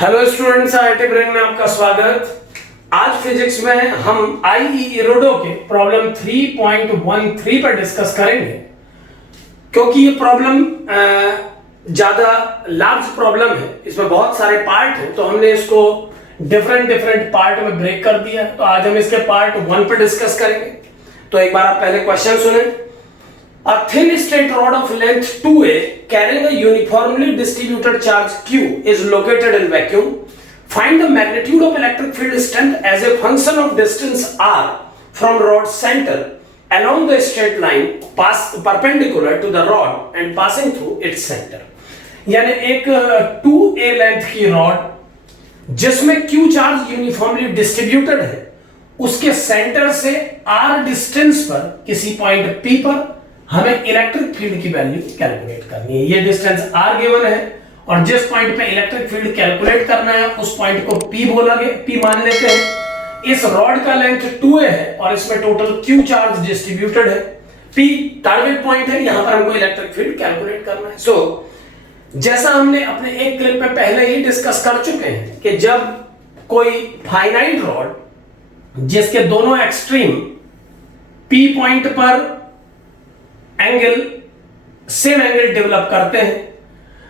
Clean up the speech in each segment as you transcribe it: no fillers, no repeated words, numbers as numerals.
Hello students, IT brain में आपका स्वागत। आज फिजिक्स में हम इरोडो के प्रॉब्लम 3.13 पर डिस्कस करेंगे। क्योंकि ये प्रॉब्लम ज्यादा लार्ज प्रॉब्लम है, इसमें बहुत सारे पार्ट हैं, तो हमने इसको डिफरेंट पार्ट में ब्रेक कर दिया। तो आज हम इसके पार्ट 1 पर डिस्कस करेंगे। तो एक बार आप पहले क्वेश्चन सुने। A thin straight rod of length 2a carrying a uniformly distributed charge q is located in vacuum. Find the magnitude of electric field strength as a function of distance r from rod's center along the straight line perpendicular to the rod and passing through its center. यानी एक 2a length की rod जिसमें q charge uniformly distributed है, उसके centre से r distance पर किसी point p पर हमें इलेक्ट्रिक फील्ड की वैल्यू कैलकुलेट करनी है। ये डिस्टेंस r गिवन है और जिस पॉइंट पे इलेक्ट्रिक फील्ड कैलकुलेट करना है उस पॉइंट को p बोलेंगे, p मान लेते हैं। इस रॉड का लेंथ 2a है और इसमें टोटल q चार्ज डिस्ट्रीब्यूटेड है। p टारगेट पॉइंट है, यहां पर हमको इलेक्ट्रिक फील्ड कैलकुलेट करना है। जैसा हमने अपने एक क्लिप में पहले ही डिस्कस कर चुके हैं कि जब कोई फाइनाइट रॉड जिसके दोनों एक्सट्रीम p पॉइंट पर एंगल सेम एंगल डेवलप करते हैं,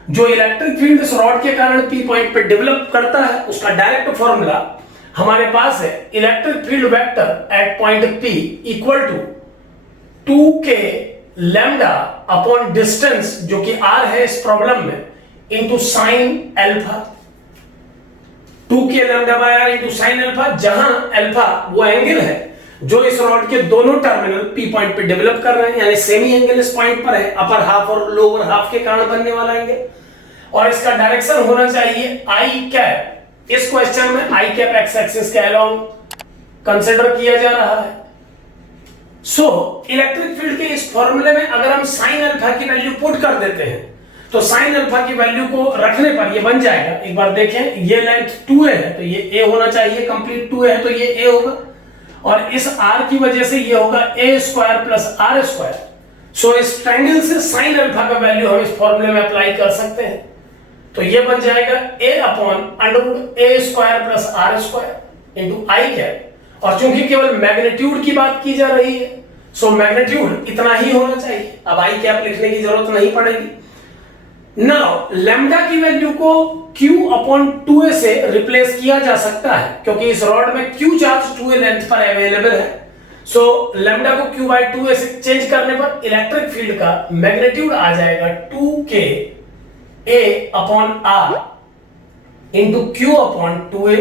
जो इलेक्ट्रिक फील्ड इस रॉड के कारण पी पॉइंट पे डेवलप करता है उसका डायरेक्ट फॉर्मूला हमारे पास है। Electric field vector at point P equal to 2k lambda upon distance जो कि r है इस प्रॉब्लम में into sine alpha. 2k lambda by r into sine alpha, जहां अल्फा वो एंगल है जो इस रॉड के दोनों टर्मिनल पी पॉइंट पे डेवलप कर रहे हैं, यानी सेमी एंगल इस पॉइंट पर है, अपर हाफ और लोअर हाफ के कारण बनने वाला एंगल। और इसका डायरेक्शन होना चाहिए आई कैप। इस क्वेश्चन में आई कैप एक्स एक्सिस के अलोंग कंसीडर किया जा रहा है। इलेक्ट्रिक फील्ड के इस फॉर्मूले में अगर हम साइन अल्फा की वैल्यू पुट कर देते हैं तो साइन अल्फा की वैल्यू को रखने पर ये बन जाएगा। एक बार देखें, ये लेंथ 2a है तो ये a होना चाहिए, कंप्लीट 2a है तो ये a होगा, और इस r की वजह से ये होगा a square plus r square. इस ट्रायंगल से साइन अल्फा का वैल्यू हम इस फॉर्मूले में अप्लाई कर सकते हैं। तो ये बन जाएगा a upon under root a square plus r square into I cap. और चूंकि केवल मैग्नीट्यूड की बात की जा रही है, मैग्नीट्यूड इतना ही होना चाहिए, अब आई कैप लिखने की जरूरत नहीं पड़ेगी। नाउ लैम्डा की वैल्यू को q अपॉन 2a से रिप्लेस किया जा सकता है क्योंकि इस रॉड में q चार्ज 2a लेंथ पर अवेलेबल है। लैम्डा को q बाय 2a से चेंज करने पर इलेक्ट्रिक फील्ड का मैग्नीट्यूड आ जाएगा 2k a upon r into q upon 2a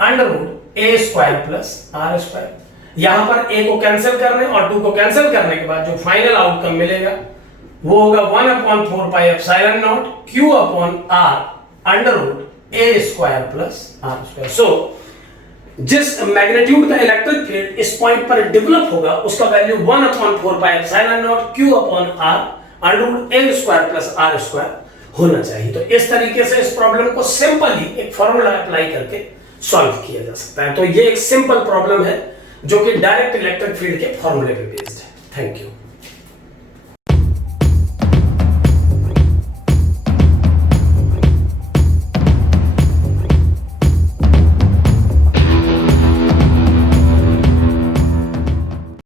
under root a square plus r square. यहां पर a को कैंसिल करने और 2 को कैंसिल करने के बाद जो फाइनल आउटकम मिलेगा वो होगा 1/4 pi epsilon not q upon r under root a square plus r square. जिस मैग्नीट्यूड का इलेक्ट्रिक फील्ड इस पॉइंट पर डेवलप होगा उसका value 1/4 pi epsilon not q upon r under root a square plus r square होना चाहिए। तो इस तरीके से इस प्रॉब्लम को सिंपली एक फॉर्मूला अप्लाई करके सॉल्व किया जा सकता है। तो ये एक सिंपल प्रॉब्लम है जो कि डायरेक्ट इलेक्ट्रिक फील्ड के फॉर्मूले पे बेस्ड है। Thank you.